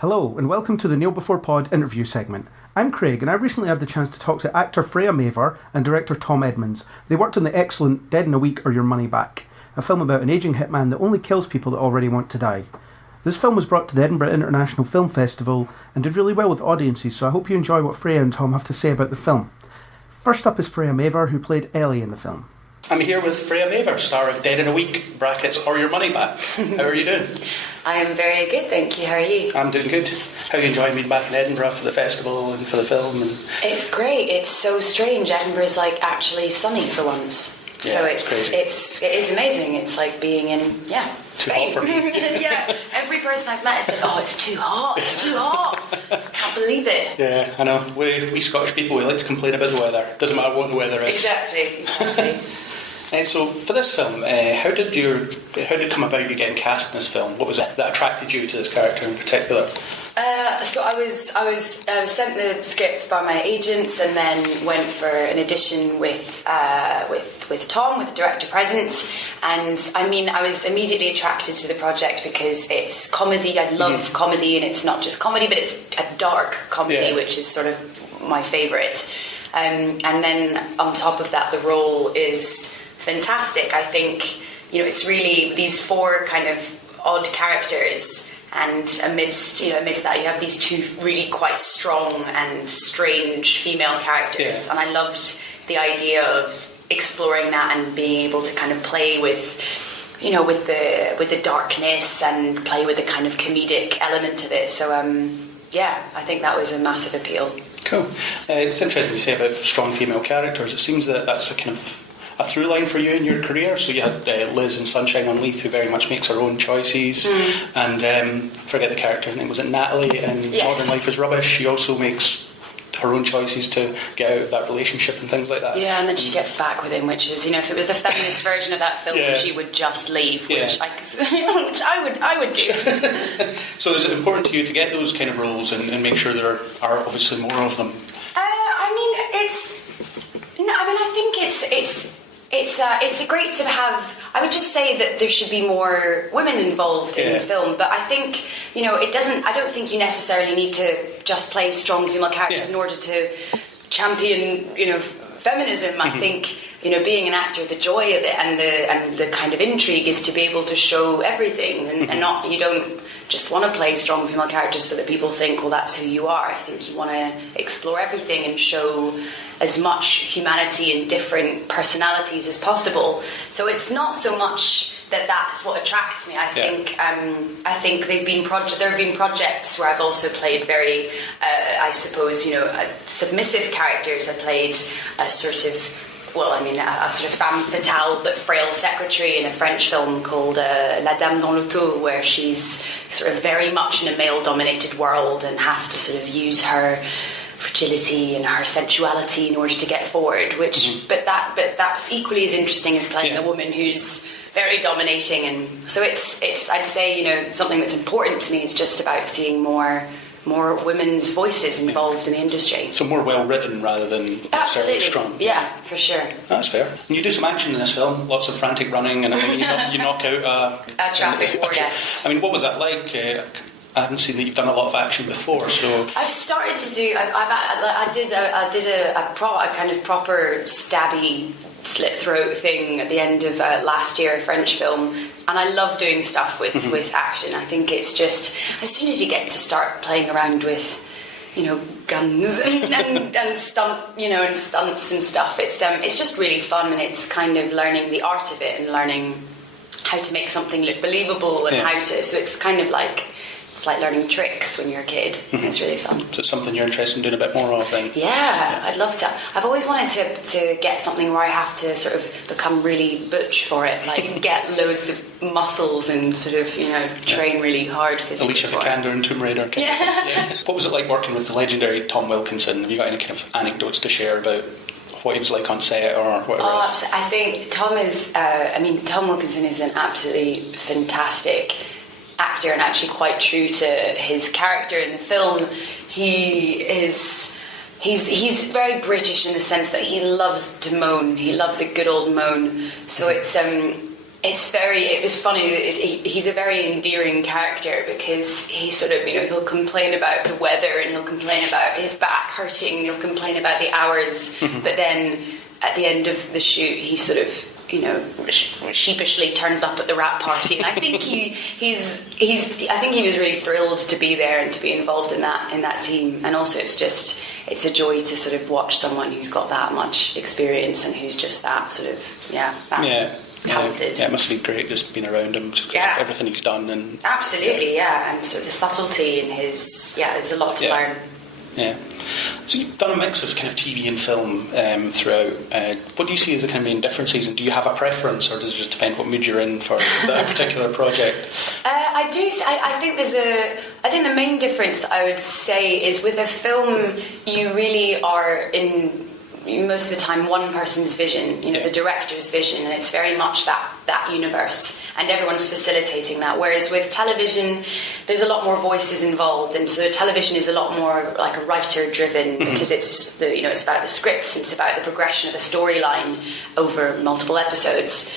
Hello, and welcome to the Kneel Before Pod interview segment. I'm Craig, and I recently had the chance to talk to actor Freya Mavor and director Tom Edmunds. They worked on the excellent Dead in a Week or Your Money Back, a film about an ageing hitman that only kills people that already want to die. This film was brought to the Edinburgh International Film Festival and did really well with audiences, so I hope you enjoy what Freya and Tom have to say about the film. First up is Freya Mavor, who played Ellie in the film. I'm here with Freya Mavor, star of Dead in a Week, brackets, or Your Money Back. How are you doing? I am very good, thank you. How are you? I'm doing good. How are you enjoying being back in Edinburgh for the festival and for the film? It's great. It's so strange. Edinburgh's like actually sunny for once. Yeah, so it is amazing. It's like being in, too hot for me. Yeah, every person I've met has said, oh, it's too hot, I can't believe it. Yeah, I know. We Scottish people, we like to complain about the weather. Doesn't matter what the weather is. Exactly. So for this film, how did it come about you getting cast in this film? What was it that attracted you to this character in particular? So I was sent the script by my agents, and then went for an audition with Tom, with the director presence. And I mean, I was immediately attracted to the project because it's comedy. I love comedy, and it's not just comedy, but it's a dark comedy, which is sort of my favourite. And then on top of that, the role is fantastic. I think, it's really these four kind of odd characters, and amidst that you have these two really quite strong and strange female characters, and I loved the idea of exploring that and being able to kind of play with with the darkness and play with the kind of comedic element of it. So I think that was a massive appeal. Cool. It's interesting you say about strong female characters. It seems that that's a kind of a through line for you in your career. So you had Liz in Sunshine on Leith, who very much makes her own choices, and forget the character's name, was it Natalie in Modern Life is Rubbish? She also makes her own choices to get out of that relationship and things like that. Yeah, and then she gets back with him, which is, if it was the feminist version of that film, she would just leave, which I would do. So is it important to you to get those kind of roles and make sure there are obviously more of them? I think it's great to have. I would just say that there should be more women involved in the film, but I think it doesn't. I don't think you necessarily need to just play strong female characters in order to champion feminism. I think being an actor, the joy of it and the kind of intrigue is to be able to show everything and not, you don't just want to play strong female characters so that people think, well, that's who you are. I think you want to explore everything and show as much humanity and different personalities as possible. So it's not so much that's what attracts me. I think there have been projects where I've also played very, submissive characters. I played a sort of femme fatale but frail secretary in a French film called La Dame dans l'Auto, where she's sort of very much in a male-dominated world and has to sort of use her fragility and her sensuality in order to get forward. But that's equally as interesting as playing a woman who's very dominating. And so it's I'd say something that's important to me is just about seeing more women's voices involved in the industry. So more well written rather than necessarily strong. Yeah, for sure. That's fair. And you do some action in this film, lots of frantic running, and you knock out a traffic ward. Yes. I mean, what was that like? I haven't seen that you've done a lot of action before, so I've started to do. I did a kind of proper stabby slit throat thing at the end of last year, a French film, and I love doing stuff with action. I think it's just, as soon as you get to start playing around with guns and stunts and stuff, it's just really fun, and it's kind of learning the art of it and learning how to make something look believable and so it's kind of like, it's like learning tricks when you're a kid. It's really fun. So it's something you're interested in doing a bit more of then? Yeah, I'd love to. I've always wanted to get something where I have to sort of become really butch for it, like get loads of muscles and sort of, train really hard physically. Alicia Vikander and Tomb Raider. What was it like working with the legendary Tom Wilkinson? Have you got any kind of anecdotes to share about what he was like on set or whatever else? I think Tom is, Tom Wilkinson is an absolutely fantastic actor and actually quite true to his character in the film. He's very British in the sense that he loves to moan. He loves a good old moan. So it's It was funny. He's a very endearing character because he sort of, he'll complain about the weather and he'll complain about his back hurting, and he'll complain about the hours, but then at the end of the shoot, he sort of, sheepishly turns up at the wrap party, and I think I think he was really thrilled to be there and to be involved in that team, and also it's a joy to sort of watch someone who's got that much experience and who's just that sort of talented. Yeah, it must have been great just being around him because of everything he's done. And absolutely, and sort of the subtlety in his, there's a lot to learn. Yeah. So you've done a mix of kind of TV and film throughout. What do you see as the kind of main differences, and do you have a preference, or does it just depend what mood you're in for that particular project? I do. I think the main difference I would say is with a film, you really are in most of the time one person's vision, the director's vision, and it's very much that universe, and everyone's facilitating that. Whereas with television, there's a lot more voices involved, and so television is a lot more like a writer-driven because it's it's about the scripts, it's about the progression of the storyline over multiple episodes.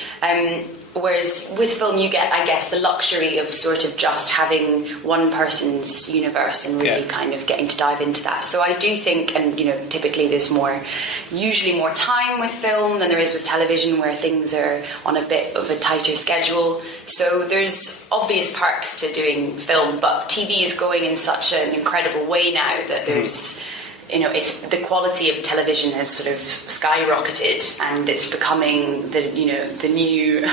Whereas with film, you get, I guess, the luxury of sort of just having one person's universe and really kind of getting to dive into that. So I do think, and typically there's usually more time with film than there is with television, where things are on a bit of a tighter schedule. So there's obvious perks to doing film, but TV is going in such an incredible way now that there's it's the quality of television has sort of skyrocketed, and it's becoming the new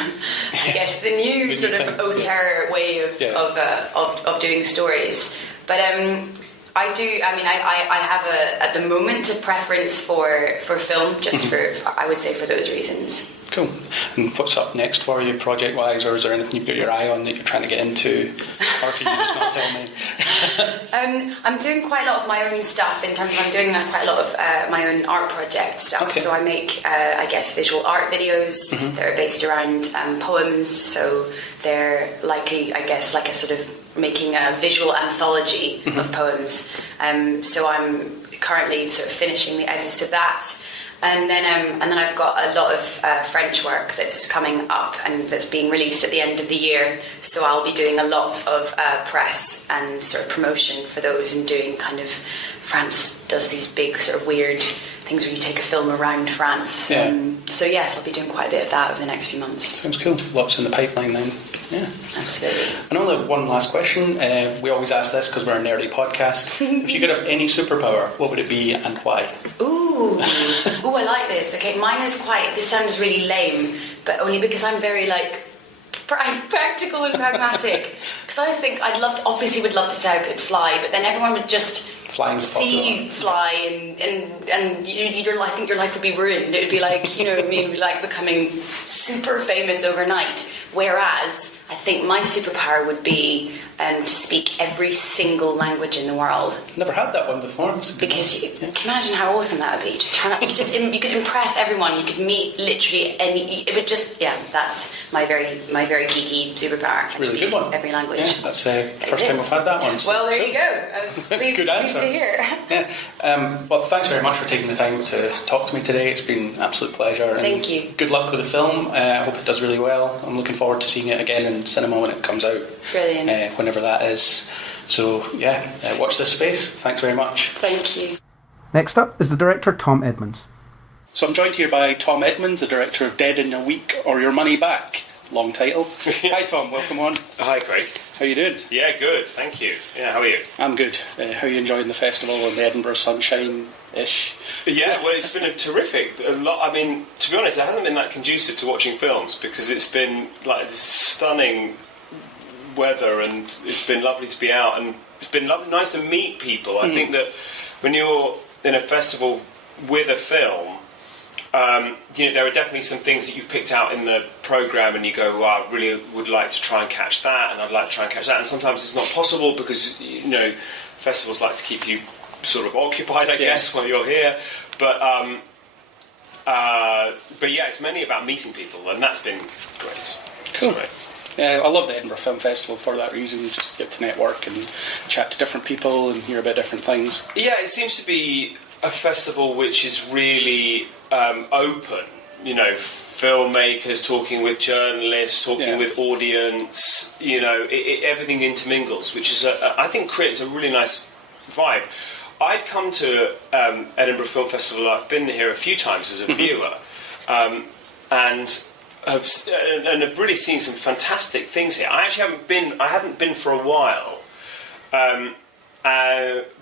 sort of auteur way of doing stories. But I have at the moment a preference for film, just for I would say for those reasons. Cool. And what's up next for you, project-wise, or is there anything you've got your eye on that you're trying to get into, or can you just not tell me? I'm doing quite a lot of my own stuff in terms of I'm doing quite a lot of my own art project stuff. Okay. So I make, visual art videos that are based around poems. So they're like a sort of making a visual anthology of poems. So I'm currently sort of finishing the edits of that. And then I've got a lot of French work that's coming up and that's being released at the end of the year. So I'll be doing a lot of press and sort of promotion for those, and doing kind of, France does these big sort of weird things where you take a film around France. Yeah. So yes, I'll be doing quite a bit of that over the next few months. Sounds cool. Lots in the pipeline then. Yeah. Absolutely. And I only have one last question. We always ask this because we're a nerdy podcast. If you could have any superpower, what would it be and why? Ooh, I like this. Okay, mine is this sounds really lame, but only because I'm very practical and pragmatic. Because I always think obviously would love to say I could fly, but then everyone would just see you fly, and I think your life would be ruined. It would be like, it would be like becoming super famous overnight. Whereas I think my superpower would be to speak every single language in the world. Never had that one before. Because you can imagine how awesome that would be. To turn up, you could impress everyone. You could meet literally any. It would just that's my very geeky superpower. Really good one. Every language. Yeah, that's the first time we've had that one. So. Well, there you go. Good answer. Pleased to hear. Yeah. Well, thanks very much for taking the time to talk to me today. It's been an absolute pleasure. Thank you. Good luck with the film. I hope it does really well. I'm looking forward to seeing it again in cinema when it comes out. Brilliant. Whenever that is. So, watch this space. Thanks very much. Thank you. Next up is the director Tom Edmunds. So I'm joined here by Tom Edmunds, the director of Dead in a Week or Your Money Back. Long title. Hi Tom, welcome on. Hi Craig. How are you doing? Yeah, good, thank you. Yeah, how are you? I'm good. How are you enjoying the festival and the Edinburgh sunshine-ish? Yeah, well, it's been a lot. I mean, to be honest, it hasn't been that conducive to watching films because it's been like this stunning weather, and it's been lovely to be out, and it's been nice to meet people. I think that when you're in a festival with a film, there are definitely some things that you've picked out in the programme and you go, well, I really would like to try and catch that, and I'd like to try and catch that, and sometimes it's not possible because festivals like to keep you sort of occupied, I guess, while you're here, but yeah, it's mainly about meeting people, and that's been great. Cool. Great. I love the Edinburgh Film Festival for that reason. Just get to network and chat to different people and hear about different things. Yeah, it seems to be a festival which is really open, filmmakers talking with journalists, talking with audience. Everything intermingles, which is I think creates a really nice vibe. I'd come to Edinburgh Film Festival. I've been here a few times as a viewer, and have really seen some fantastic things here. I actually hadn't been for a while,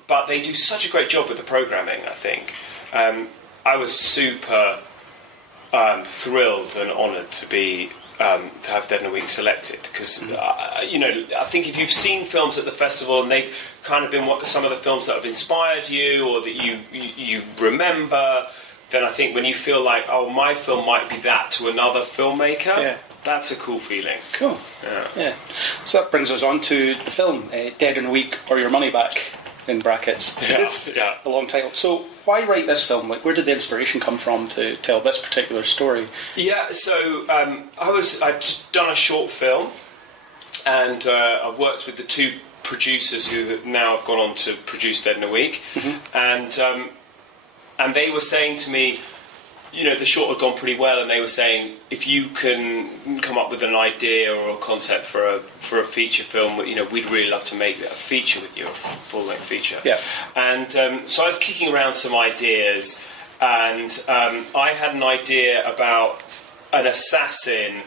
but they do such a great job with the programming. I think I was super thrilled and honoured to have Dead in a Week selected, because I think if you've seen films at the festival and they've kind of been some of the films that have inspired you or that you remember, then I think when you feel like, oh, my film might be that to another filmmaker, that's a cool feeling. Cool. Yeah. So that brings us on to the film, Dead in a Week or Your Money Back, in brackets. It's a long title. So why write this film? Like, where did the inspiration come from to tell this particular story? Yeah, so I'd done a short film, and I worked with the two producers who now have gone on to produce Dead in a Week, and they were saying to me, the short had gone pretty well, and they were saying, if you can come up with an idea or a concept for a feature film, we'd really love to make a feature with you, a full-length feature. Yeah. And so I was kicking around some ideas, and I had an idea about an assassin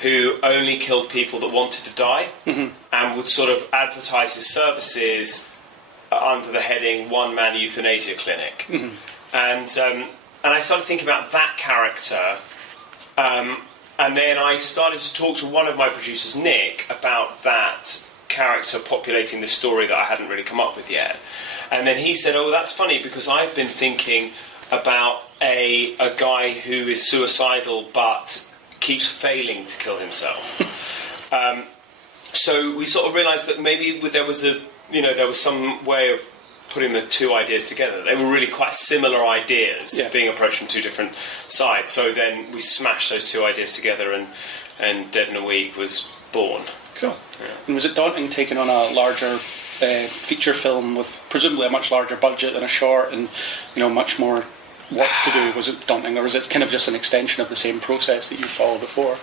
who only killed people that wanted to die, and would sort of advertise his services under the heading One Man Euthanasia Clinic. And I started thinking about that character, and then I started to talk to one of my producers, Nick, about that character populating the story that I hadn't really come up with yet. And then he said, oh, that's funny, because I've been thinking about a guy who is suicidal but keeps failing to kill himself. So we sort of realised that maybe there was some way of putting the two ideas together. They were really quite similar ideas, being approached from two different sides. So then we smashed those two ideas together, and Dead in a Week was born. Cool. Yeah. And was it daunting taking on a larger feature film with presumably a much larger budget than a short, and much more work to do? Was it daunting, or was it kind of just an extension of the same process that you followed before?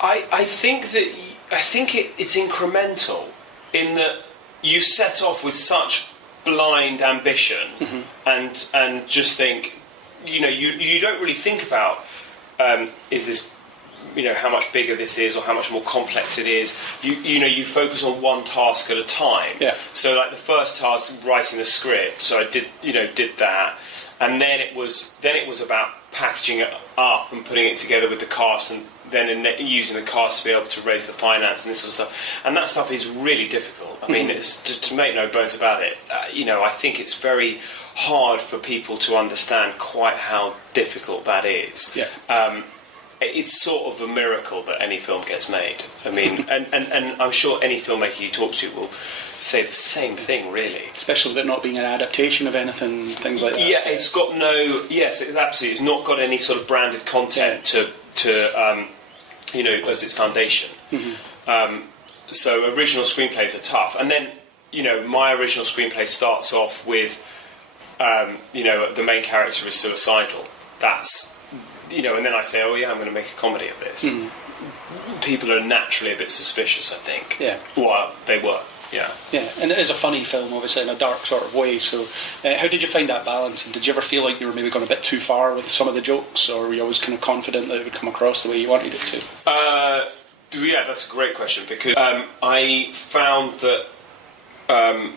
I think it's incremental in that you set off with such blind ambition, and just think, you don't really think about is this, how much bigger this is or how much more complex it is. You focus on one task at a time. Yeah. So like the first task, writing the script. So I did that, and then it was about packaging it up and putting it together with the cast, and then using the cast to be able to raise the finance and this sort of stuff. And that stuff is really difficult. I mean, it's to make no bones about it. I think it's very hard for people to understand quite how difficult that is. Yeah. It's sort of a miracle that any film gets made. I mean, and I'm sure any filmmaker you talk to will say the same thing, really. Especially that not being an adaptation of anything, things like that. Yeah, it's got no... Yes, it's absolutely. It's not got any sort of branded content to as its foundation. So original screenplays are tough. And then, my original screenplay starts off with, the main character is suicidal. That's... and then I say, oh yeah, I'm going to make a comedy of this. People are naturally a bit suspicious, I think. Yeah. Well, they were. Yeah. Yeah, and it is a funny film, obviously, in a dark sort of way. So, how did you find that balance? And did you ever feel like you were maybe going a bit too far with some of the jokes, or were you always kind of confident that it would come across the way you wanted it to? Yeah, that's a great question, because I found that I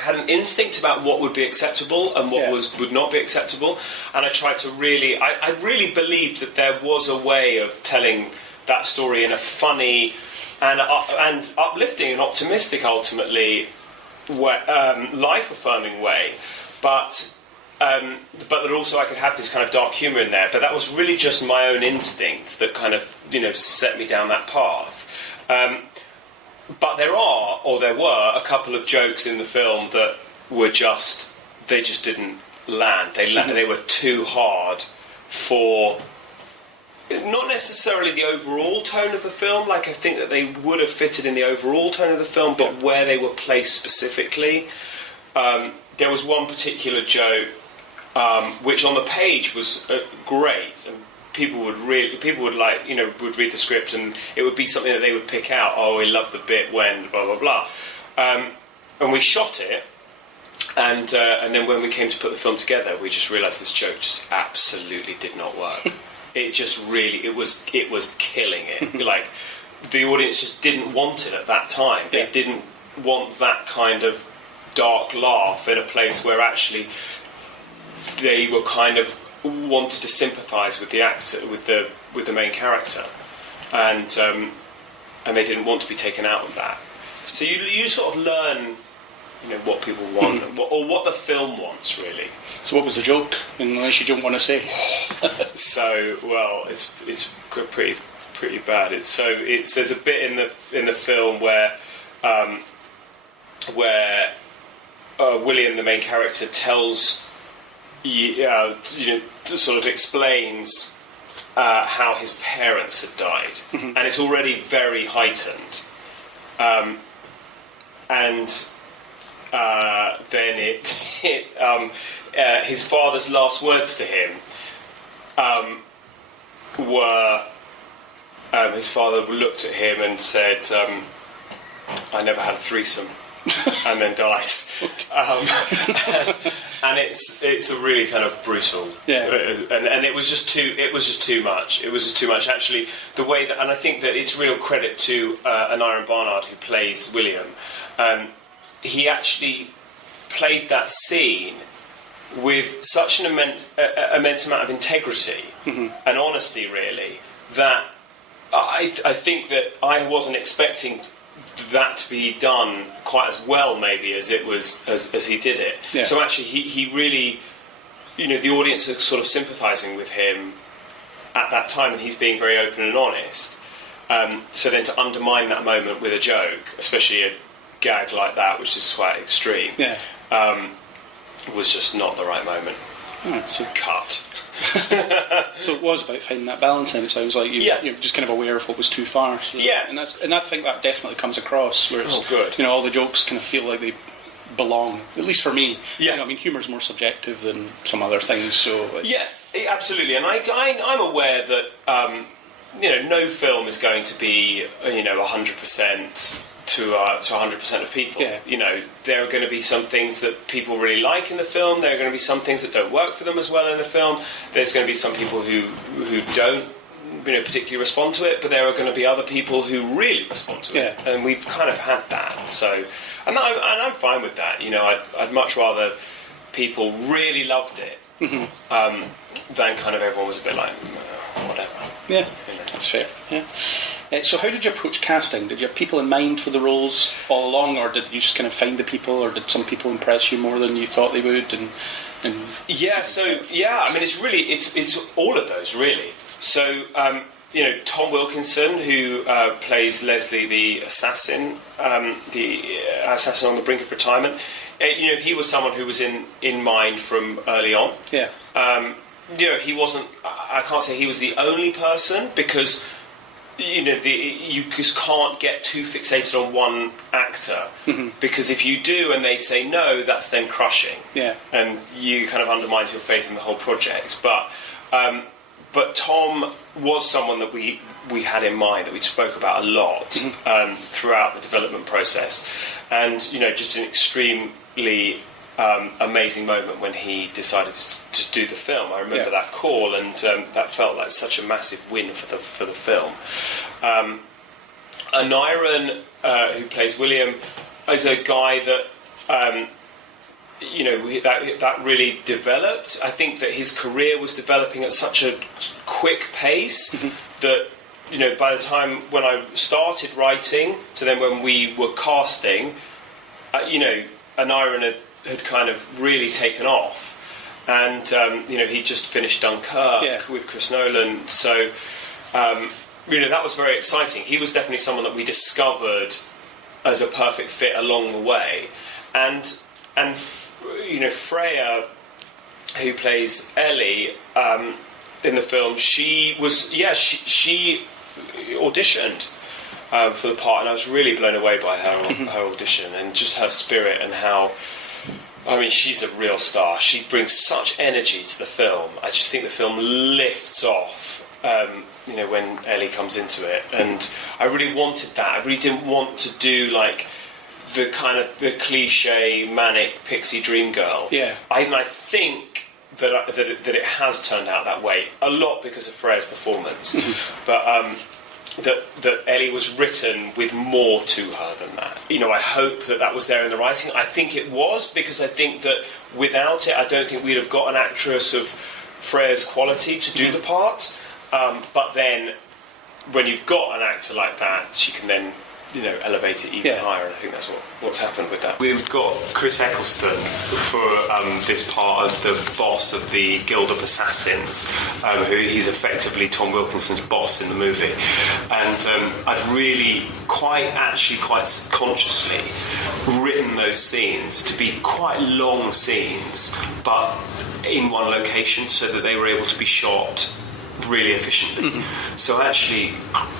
had an instinct about what would be acceptable and what would not be acceptable, and I tried to really... I really believed that there was a way of telling that story in a funny and uplifting and optimistic, ultimately, life-affirming way, but that also I could have this kind of dark humour in there. But that was really just my own instinct that kind of set me down that path. But there were a couple of jokes in the film that were just didn't land. They were too hard for not necessarily the overall tone of the film. Like, I think that they would have fitted in the overall tone of the film, but where they were placed specifically, there was one particular joke which on the page was great, and people would read the script, and it would be something that they would pick out. Oh, we love the bit when blah blah blah, and we shot it, and then when we came to put the film together, we just realised this joke just absolutely did not work. It just really, it was killing it. Like, the audience just didn't want it at that time. They didn't want that kind of dark laugh in a place where actually they were kind of wanted to sympathise with the actor, with the main character, and they didn't want to be taken out of that. So you sort of learn, what people want, or what the film wants, really. So what was the joke, unless you don't want to say? So, well, it's pretty bad. There's a bit in the film where William, the main character, tells sort of explains how his parents had died, and it's already very heightened, and then his father's last words to him were, his father looked at him and said, "I never had a threesome," and then died. And it's a really kind of brutal, and it was just too much. It was just too much. Actually, the way that, and I think that it's real credit to Aniron Barnard, who plays William. He actually played that scene with such an immense amount of integrity and honesty, really, that I think that I wasn't expecting that to be done quite as well, maybe, as it was as he did it. Yeah. So actually, he really, the audience are sort of sympathising with him at that time, and he's being very open and honest. So then to undermine that moment with a joke, especially a gag like that, which is quite extreme, was just not the right moment. So cut. So it was about finding that balance, and it sounds like you're just kind of aware of what was too far. So and I think that definitely comes across. Where it's, good. All the jokes kind of feel like they belong. At least for me. Yeah. Humour's more subjective than some other things. So absolutely. And I'm aware that no film is going to be 100%. To 100% of people. Yeah. There are going to be some things that people really like in the film. There are going to be some things that don't work for them as well in the film. There's going to be some people who don't particularly respond to it, but there are going to be other people who really respond to it. And we've kind of had that. So, and I'm fine with that. I'd much rather people really loved it than kind of everyone was a bit like, whatever. Yeah, that's fair. Yeah. So how did you approach casting? Did you have people in mind for the roles all along, or did you just kind of find the people, or did some people impress you more than you thought they would? It's all of those, really. So Tom Wilkinson, who plays Leslie, the assassin on the brink of retirement, he was someone who was in mind from early on. Yeah. He wasn't. I can't say he was the only person, because you just can't get too fixated on one actor, because if you do and they say no, that's then crushing. Yeah. And you kind of undermines your faith in the whole project. But Tom was someone that we had in mind, that we spoke about a lot throughout the development process, and just an extremely amazing moment when he decided to do the film. I remember that call, and that felt like such a massive win for the film. Aniron, who plays William, is a guy that that really developed. I think that his career was developing at such a quick pace that by the time when I started writing to then when we were casting, Aniron had kind of really taken off, and he just finished Dunkirk with Chris Nolan, so that was very exciting. He was definitely someone that we discovered as a perfect fit along the way, and Freya, who plays Ellie in the film, she auditioned for the part, and I was really blown away by her audition, and just her spirit, and how I mean, she's a real star. She brings such energy to the film. I just think the film lifts off, when Ellie comes into it. And I really wanted that. I really didn't want to do, like, the kind of the cliche manic pixie dream girl. Yeah. I think that it has turned out that way, a lot because of Freya's performance. But that Ellie was written with more to her than that. I hope that was there in the writing. I think it was, because I think that without it, I don't think we'd have got an actress of Freya's quality to do the part. But then, when you've got an actor like that, she can then, elevate it even higher, and I think that's what's happened with that. We've got Chris Eccleston for this part as the boss of the Guild of Assassins, who he's effectively Tom Wilkinson's boss in the movie. And I've really quite consciously written those scenes to be quite long scenes, but in one location, so that they were able to be shot really efficiently. So actually,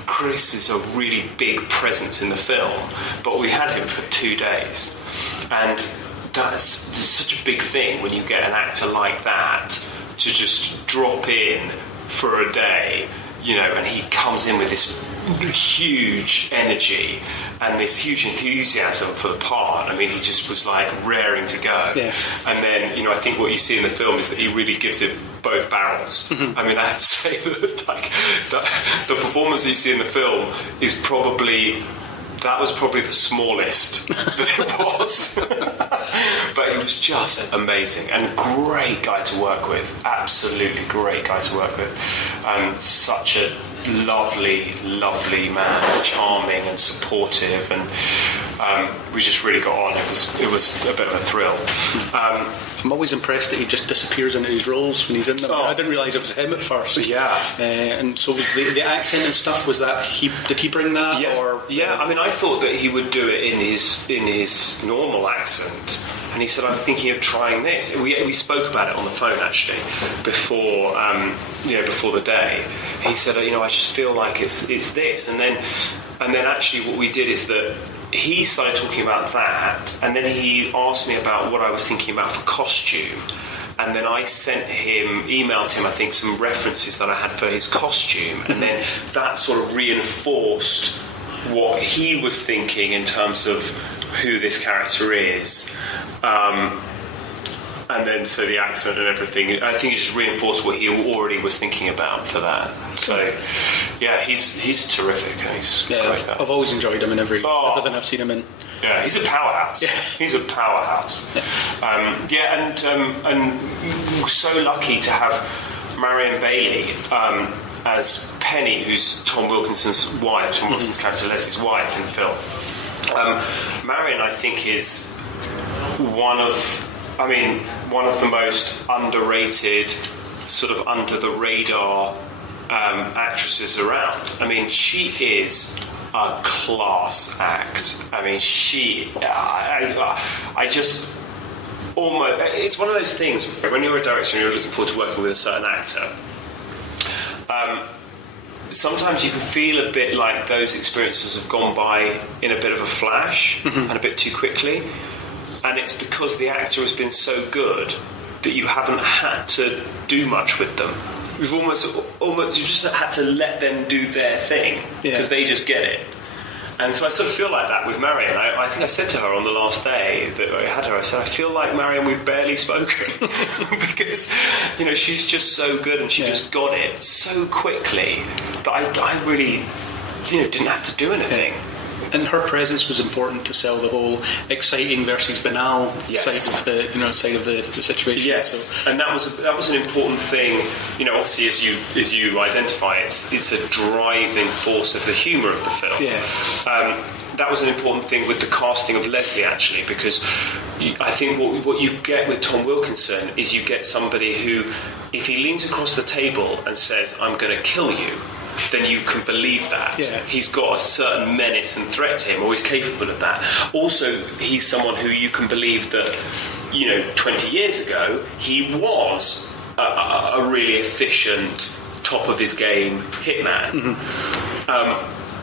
Chris is a really big presence in the film, but we had him for 2 days, and that's such a big thing when you get an actor like that to just drop in for a day, and he comes in with this huge energy and this huge enthusiasm for the part. I mean, he just was like raring to go. Yeah. And then, I think what you see in the film is that he really gives it both barrels. I mean, I have to say that the performance that you see in the film is probably the smallest that it was. But he was just amazing, and great guy to work with. Absolutely great guy to work with. Such a lovely man, charming and supportive, and we just really got on. It was a bit of a thrill. I'm always impressed that he just disappears into his roles when he's in them. I didn't realise it was him at first. Yeah. And so was the accent and stuff, was that did he bring that? Yeah. Or I mean, I thought that he would do it in his normal accent, and he said, I'm thinking of trying this. We spoke about it on the phone actually before the day. He said, I just feel like it's this, and then actually what we did is that he started talking about that, and then he asked me about what I was thinking about for costume, and then I emailed him, I think, some references that I had for his costume, and then that sort of reinforced what he was thinking in terms of who this character is. And then, so the accent and everything, I think it just reinforced what he already was thinking about for that. So, yeah, he's terrific, and he's a great guy. I've always enjoyed him in everything I've seen him in. Yeah, he's a powerhouse. Yeah. He's a powerhouse. Yeah. And we're so lucky to have Marion Bailey as Penny, who's Tom Wilkinson's wife, Tom Wilkinson's character Leslie's wife in the film. Marion, I think, is one of the most underrated, sort of under the radar actresses around. I mean, she is a class act. I mean, I just almost, it's one of those things when you're a director and you're looking forward to working with a certain actor. Sometimes you can feel a bit like those experiences have gone by in a bit of a flash and a bit too quickly. And it's because the actor has been so good that you haven't had to do much with them. You've almost you just had to let them do their thing because they just get it. And so I sort of feel like that with Marion. I think I said to her on the last day that I had her, I said, I feel like Marion, we've barely spoken because, she's just so good and she just got it so quickly that I really, didn't have to do anything. And her presence was important to sell the whole exciting versus banal side of the situation. Yes, so. And that was an important thing. Obviously, as you identify, it's a driving force of the humour of the film. Yeah. That was an important thing with the casting of Leslie, actually, because I think what you get with Tom Wilkinson is you get somebody who, if he leans across the table and says, "I'm going to kill you," then you can believe that. Yeah. He's got a certain menace and threat to him, or he's capable of that. Also, he's someone who you can believe that, 20 years ago, he was a really efficient, top of his game hitman.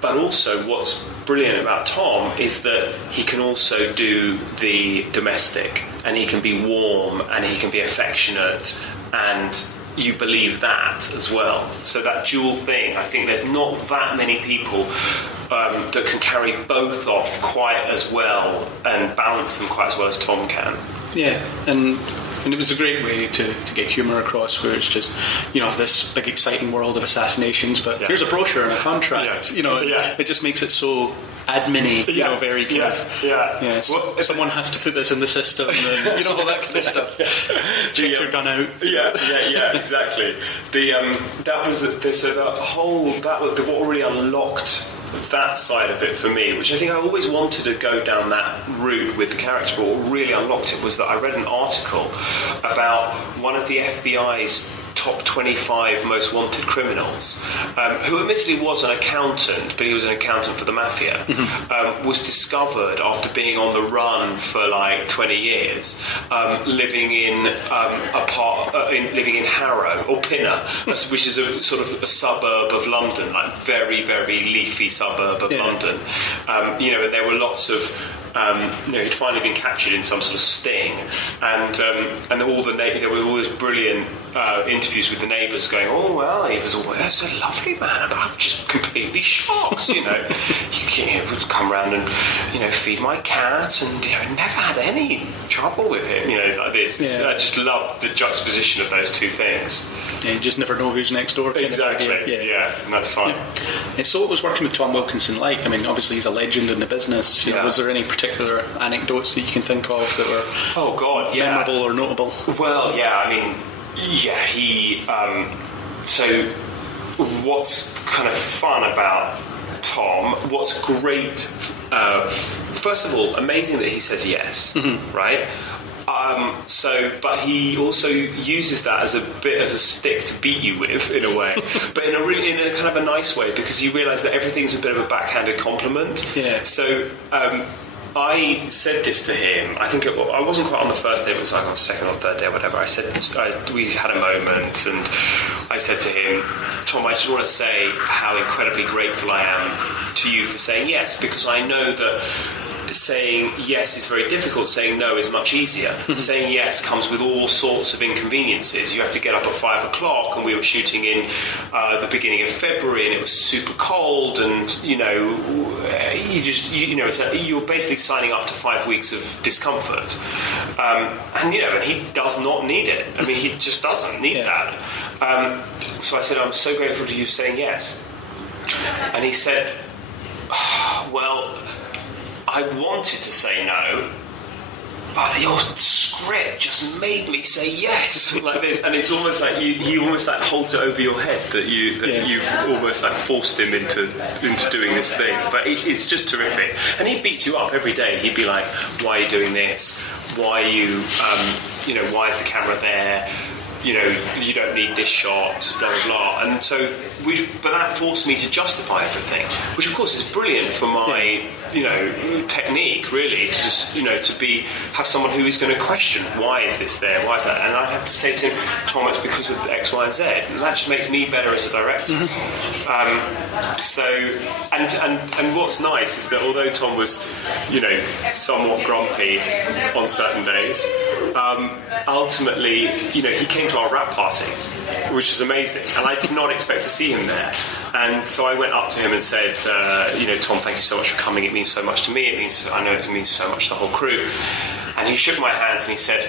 But also what's brilliant about Tom is that he can also do the domestic, and he can be warm and he can be affectionate, and you believe that as well. So that dual thing, I think there's not that many people that can carry both off quite as well and balance them quite as well as Tom can. Yeah, and it was a great way to get humour across, where it's just, this big exciting world of assassinations, but here's a brochure and a contract. It just makes it so admin-y, very kind of. Yes. Well, so someone has to put this in the system, and all that kind of stuff. Check your gun out. Yeah, exactly. What really unlocked that side of it for me, which I think I always wanted to go down that route with the character, but what really unlocked it was that I read an article about one of the FBI's top 25 most wanted criminals, who admittedly was an accountant, but he was an accountant for the mafia, was discovered after being on the run for like 20 years, living in Harrow or Pinner, which is a sort of a suburb of London, like very, very leafy suburb of London. And there were lots of he'd finally been captured in some sort of sting, and there were all these brilliant interviews with the neighbours going, oh well, he was always a lovely man, but I'm just completely shocked. He would come round and feed my cat, and never had any trouble with him. Like this. I just love the juxtaposition of those two things. Yeah, you just never know who's next door. Exactly. Yeah, and that's fine. Yeah. So what was working with Tom Wilkinson like? I mean, obviously he's a legend in the business. Was there any particular anecdotes that you can think of that were memorable or notable? Well, he. So, what's kind of fun about Tom? What's great? First of all, amazing that he says yes, right? But he also uses that as a bit of a stick to beat you with, in a way, but in a kind of a nice way, because you realise that everything's a bit of a backhanded compliment. Yeah. So I said this to him. I think I wasn't quite on the first day, but it was like on the second or third day or whatever. We had a moment, and I said to him, Tom, I just want to say how incredibly grateful I am to you for saying yes, because I know that saying yes is very difficult, saying no is much easier. Saying yes comes with all sorts of inconveniences. You have to get up at 5 o'clock, and we were shooting in the beginning of February, and it was super cold, and you're basically signing up to 5 weeks of discomfort, and he does not need it. I mean, he just doesn't need that. So I said, I'm so grateful to you saying yes. And he said, well, I wanted to say no, but your script just made me say yes, like this. And it's almost like he almost like holds it over your head that you've almost like forced him into doing this thing. But it's just terrific. And he beats you up every day. He'd be like, why are you doing this? Why are you, why is the camera there? You don't need this shot, blah, blah, blah. And so, but that forced me to justify everything, which of course is brilliant for my, technique, really, to just, have someone who is going to question, why is this there, why is that? And I have to say to him, Tom, it's because of X, Y, and Z. And that just makes me better as a director. And what's nice is that although Tom was, somewhat grumpy on certain days, ultimately, he came to our wrap party, which is amazing, and I did not expect to see him there. And so I went up to him and said, Tom, thank you so much for coming. It means so much to me. I know it means so much to the whole crew. And he shook my hand and he said,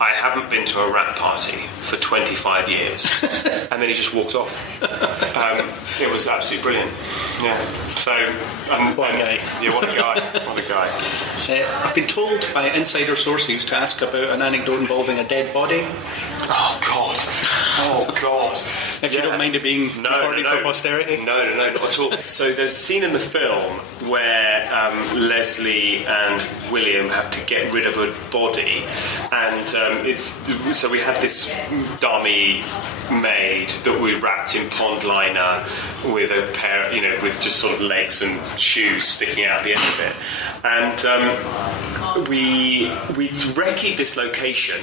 I haven't been to a wrap party for 25 years. And then he just walked off. It was absolutely brilliant. Yeah. So, what a guy. Yeah, what a guy. What a guy. I've been told by insider sources to ask about an anecdote involving a dead body. Oh, God. Oh, God. If you don't mind it being recorded for posterity? No, not at all. So there's a scene in the film where Leslie and William have to get rid of a body, and so we had this dummy made that we wrapped in pond liner with a pair, with just sort of legs and shoes sticking out the end of it, and we recce'd this location.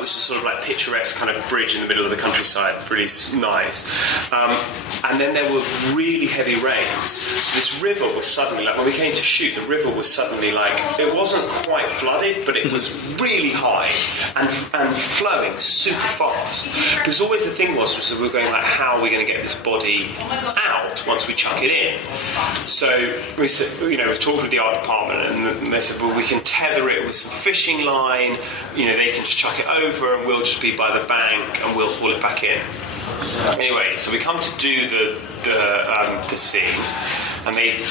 which is sort of like picturesque kind of bridge in the middle of the countryside, really nice. And then there were really heavy rains. So this river was suddenly, like when we came to shoot, the river was suddenly like, it wasn't quite flooded, but it was really high and flowing super fast. Because always the thing was that we were going like, how are we going to get this body out once we chuck it in? So we said, we talked with the art department, and they said, well, we can tether it with some fishing line. They can just chuck it over, and we'll just be by the bank, and we'll haul it back in. Anyway, so we come to do the scene, and the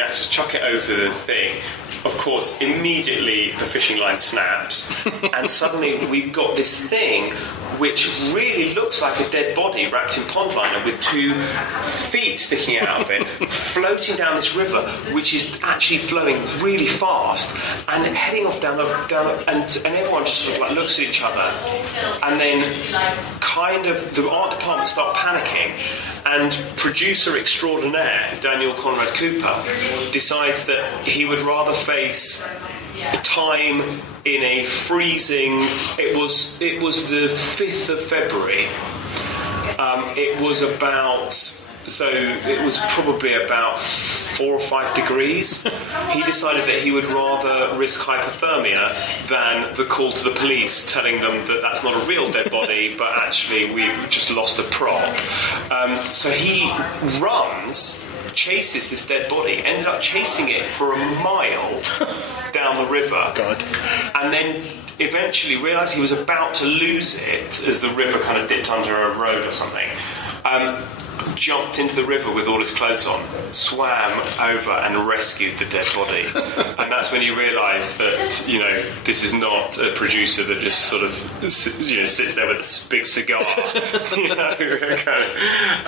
actors chuck it over the thing. Of course, immediately the fishing line snaps, and suddenly we've got this thing which really looks like a dead body wrapped in pond liner with 2 feet sticking out of it, floating down this river, which is actually flowing really fast and heading off down the and everyone just sort of like looks at each other, and then kind of the art department start panicking, and producer extraordinaire Daniel Conrad Cooper decides that he would rather face time in a freezing. It was the 5th of February. It was probably about 4 or 5 degrees. He decided that he would rather risk hypothermia than the call to the police telling them that that's not a real dead body, but actually we've just lost a prop. So he chases this dead body, ended up chasing it for a mile down the river. God. And then eventually realised he was about to lose it as the river kind of dipped under a road or something. Jumped into the river with all his clothes on, swam over and rescued the dead body. And that's when you realise that, this is not a producer that just sort of, sits there with a big cigar.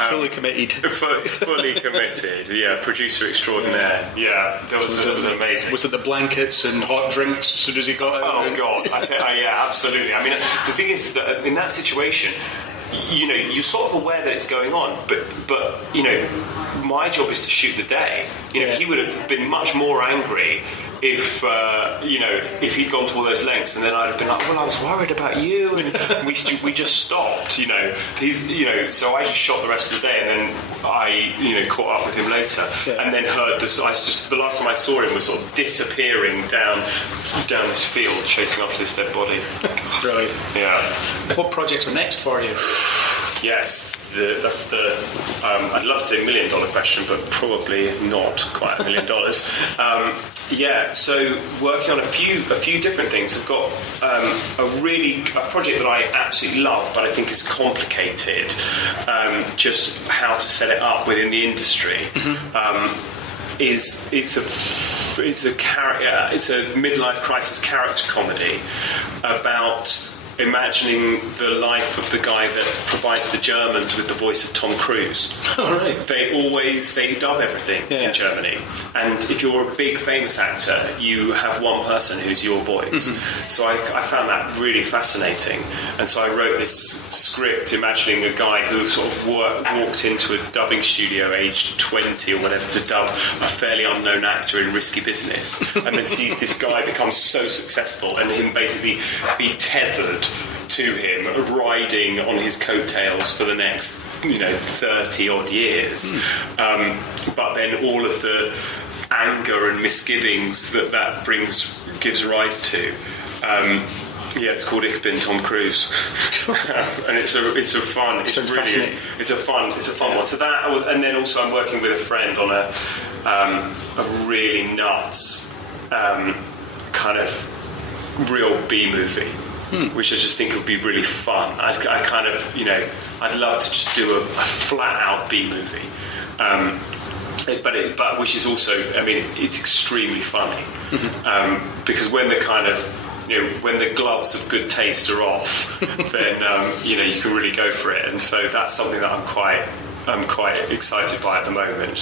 Fully committed. Fully committed, yeah, producer extraordinaire. Yeah, that was amazing. Was it the blankets and hot drinks as soon as he got out? Oh, God. Yeah, absolutely. I mean, the thing is that in that situation, you're sort of aware that it's going on, but my job is to shoot the day. He would have been much more angry if he'd gone to all those lengths, and then I'd have been like, well, I was worried about you, and we just stopped. So I just shot the rest of the day, and then I caught up with him later, and then heard this. The last time I saw him was sort of disappearing down this field, chasing after this dead body. Brilliant. Yeah. What projects are next for you? Yes, that's the. I'd love to say $1 million question, but probably not quite $1 million. So working on a few different things. I've got a project that I absolutely love, but I think is complicated. Just how to set it up within the industry. It's a midlife crisis character comedy about imagining the life of the guy that provides the Germans with the voice of Tom Cruise. All right. They dub everything in Germany, and if you're a big famous actor, you have one person who's your voice. So I found that really fascinating, and so I wrote this script imagining a guy who sort of walked into a dubbing studio aged 20 or whatever to dub a fairly unknown actor in Risky Business, and then sees this guy become so successful, and him basically be tethered to him, riding on his coattails for the next 30 odd years. But then all of the anger and misgivings that gives rise to. It's called Ich Bin Tom Cruise, and it's a fun one. So that, and then also I'm working with a friend on a really nuts kind of real B movie. Which I just think would be really fun. I'd love to just do a flat-out B movie, but which is also, it's extremely funny because when the kind of when the gloves of good taste are off, then you can really go for it, and so that's something that I'm quite excited by at the moment.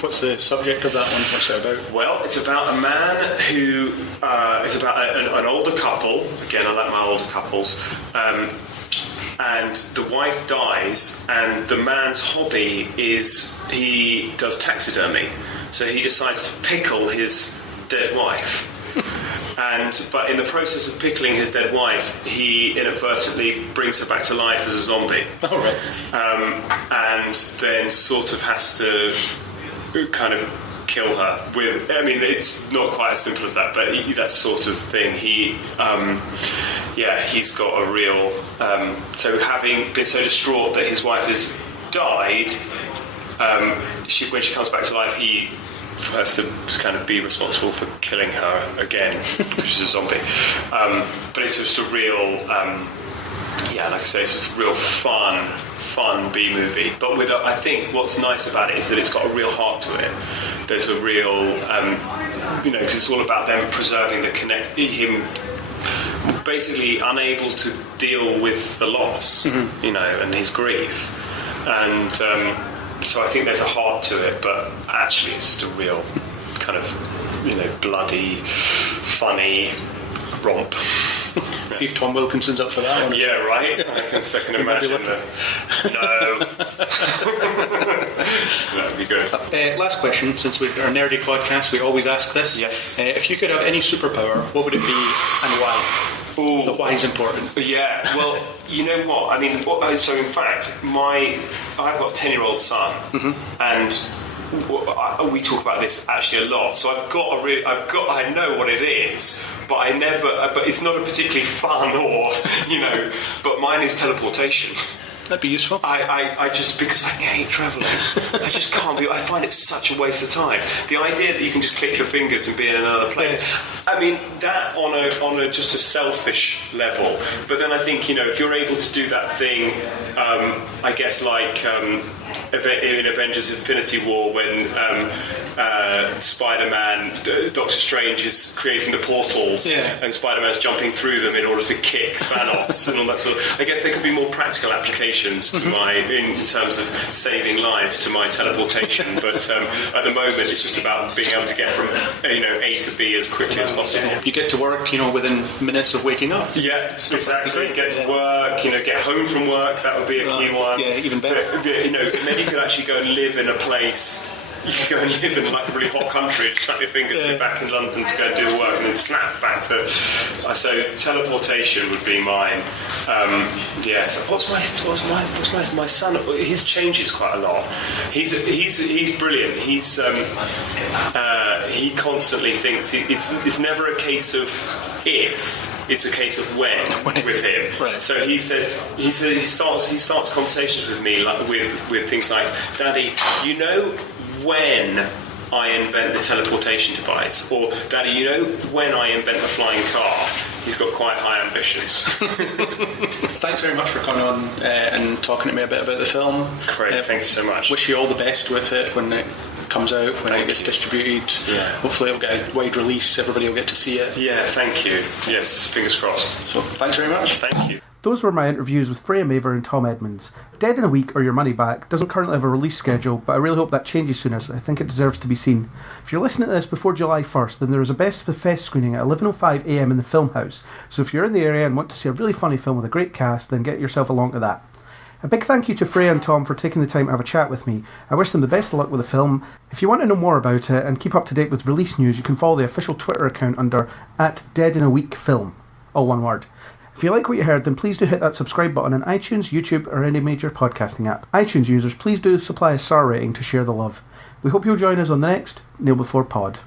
What's the subject of that one? What's it about? Well, it's about a man who it's about an older couple. Again, I like my older couples. And the wife dies, and the man's hobby is he does taxidermy. So he decides to pickle his dead wife. But in the process of pickling his dead wife, he inadvertently brings her back to life as a zombie. Oh, right. And then sort of has to kind of kill her with. I mean, it's not quite as simple as that, but that sort of thing. He's got a real. So having been so distraught that his wife has died, when she comes back to life, he has to kind of be responsible for killing her again, which is a zombie. But it's just a real, like I say, it's just a real fun B movie. But I think what's nice about it is that it's got a real heart to it. There's a real, because it's all about them preserving him basically unable to deal with the loss, and his grief, and. So I think there's a heart to it, but actually it's just a real kind of, bloody, funny romp. See if Tom Wilkinson's up for that one. Yeah, right? I can imagine that. No. That'd be good. Last question, since we're a nerdy podcast, we always ask this. Yes. If you could have any superpower, what would it be and why? Ooh. The why is important. Yeah, well, you know what? I mean, so in fact, I've got a 10-year-old son, and we talk about this actually a lot. So I know what it is, but but it's not a particularly fun but mine is teleportation. That'd be useful. I just, because I hate travelling, I just can't I find it such a waste of time. The idea that you can just click your fingers and be in another place. Yeah. I mean, that on a just a selfish level. But then I think, if you're able to do that thing, I guess like in Avengers Infinity War when Spider-Man, Doctor Strange is creating the portals and Spider-Man's jumping through them in order to kick Thanos and all that sort of. I guess there could be more practical applications to in terms of saving lives to my teleportation, but at the moment it's just about being able to get from A to B as quickly as possible. You get to work, within minutes of waking up. Yeah, exactly. Get to work, get home from work. That would be a key one. Yeah, even better. But, then you could actually go and live in a place. You could go and live in like a really hot country, snap your fingers, be back in London to go and do the work, and then snap back to. So teleportation would be mine. So what's my son? His changes quite a lot. He's brilliant. He constantly thinks it's never a case of if. It's a case of when with him. Right. So he starts conversations with me with things like, Daddy, when I invent the teleportation device, or Daddy, when I invent the flying car. He's got quite high ambitions. Thanks very much for coming on and talking to me a bit about the film. Great, thank you so much. Wish you all the best with it when it comes out, when it gets distributed. Yeah. Hopefully it'll get a wide release, everybody will get to see it. Yeah, thank you. Yes, fingers crossed. So, thanks very much. Thank you. Those were my interviews with Freya Mavor and Tom Edmunds. Dead in a Week or Your Money Back doesn't currently have a release schedule, but I really hope that changes soon, as I think it deserves to be seen. If you're listening to this before July 1st, then there is a Best of the Fest screening at 11:05am in the Film House, so if you're in the area and want to see a really funny film with a great cast, then get yourself along to that. A big thank you to Freya and Tom for taking the time to have a chat with me. I wish them the best of luck with the film. If you want to know more about it and keep up to date with release news, you can follow the official Twitter account under @DeadInAWeekFilm, all one word. If you like what you heard, then please do hit that subscribe button on iTunes, YouTube or any major podcasting app. iTunes users, please do supply a star rating to share the love. We hope you'll join us on the next Kneel Before Pod.